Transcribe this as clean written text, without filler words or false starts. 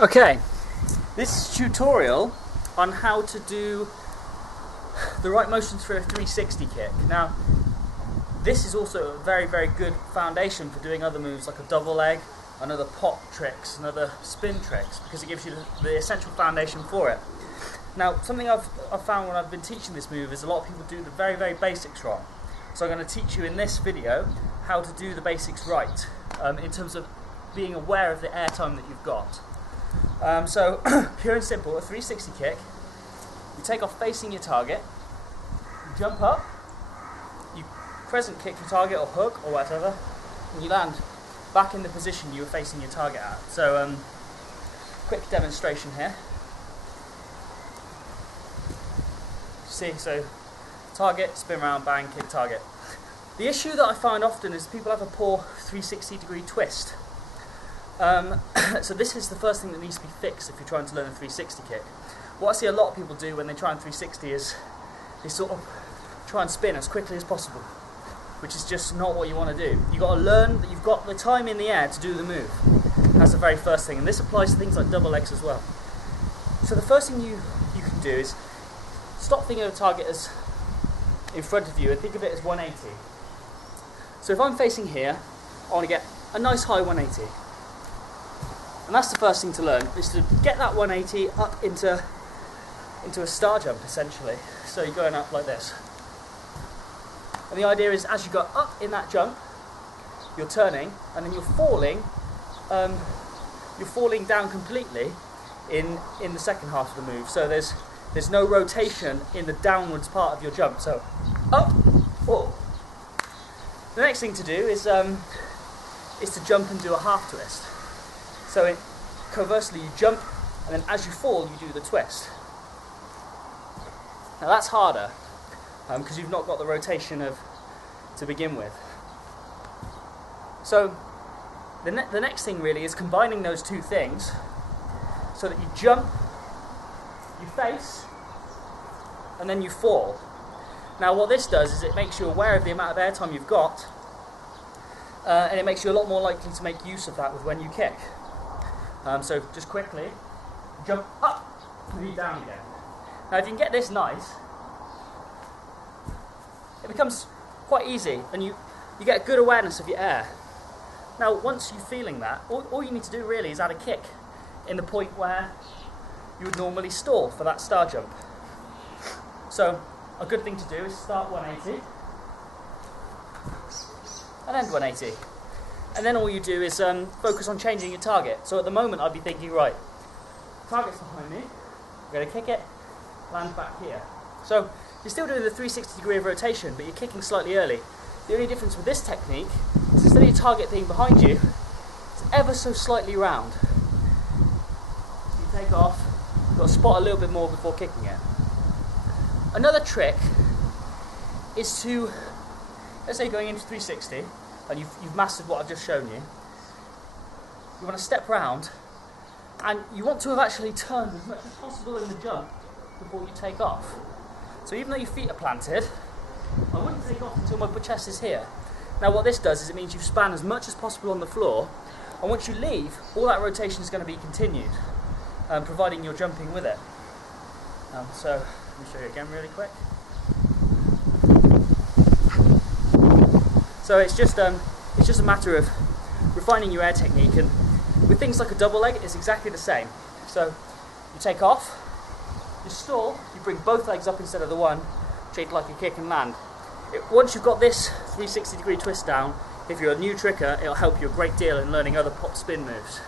Okay, this tutorial on how to do the right motions for a 360 kick. Now, this is also a very, very good foundation for doing other moves like a double leg, and other pop tricks, and other spin tricks, because it gives you the essential foundation for it. Now, something I've found when I've been teaching this move is a lot of people do the very, very basics wrong. So I'm going to teach you in this video how to do the basics right, in terms of being aware of the airtime that you've got. So, pure and simple, a 360 kick, you take off facing your target, you jump up, you crescent kick your target or hook or whatever, and you land back in the position you were facing your target at. So, quick demonstration here. See, so target, spin around, bang, kick target. The issue that I find often is people have a poor 360-degree twist. So this is the first thing that needs to be fixed if you're trying to learn a 360 kick. What I see a lot of people do when they try and 360 is they sort of try and spin as quickly as possible, which is just not what you want to do. You've got to learn that you've got the time in the air to do the move. That's the very first thing, and this applies to things like double legs as well. So the first thing you can do is stop thinking of a target as in front of you and think of it as 180. So if I'm facing here, I want to get a nice high 180. And that's the first thing to learn, is to get that 180 up into a star jump, essentially. So you're going up like this. And the idea is, as you go up in that jump, you're turning, and then you're falling down completely in the second half of the move. So there's no rotation in the downwards part of your jump. So up, fall. The next thing to do is to jump and do a half twist. So conversely, you jump, and then as you fall, you do the twist. Now that's harder, because you've not got the rotation to begin with. So the next thing really is combining those two things, so that you jump, you face, and then you fall. Now what this does is it makes you aware of the amount of airtime you've got, and it makes you a lot more likely to make use of that with when you kick. So just quickly, jump up, and lead down again. Now if you can get this nice, it becomes quite easy, and you get good awareness of your air. Now once you're feeling that, all you need to do really is add a kick in the point where you would normally stall for that star jump. So a good thing to do is start 180, and end 180. And then all you do is focus on changing your target. So at the moment I'd be thinking, right, target's behind me, I'm going to kick it, land back here. So you're still doing the 360 degree of rotation, but you're kicking slightly early. The only difference with this technique is instead of your target being behind you, it's ever so slightly round. You take off, you've got to spot a little bit more before kicking it. Another trick is to, let's say you're going into 360, and you've mastered what I've just shown you. You want to step round, and you want to have actually turned as much as possible in the jump before you take off. So even though your feet are planted, I wouldn't take off until my chest is here. Now what this does is it means you've spanned as much as possible on the floor, and once you leave, all that rotation is going to be continued, providing you're jumping with it. So let me show you again really quick. So it's just a matter of refining your air technique, and with things like a double leg, it's exactly the same. So you take off, you stall, you bring both legs up instead of the one, treat it like a kick and land. Once you've got this 360 degree twist down, if you're a new tricker, it'll help you a great deal in learning other pop spin moves.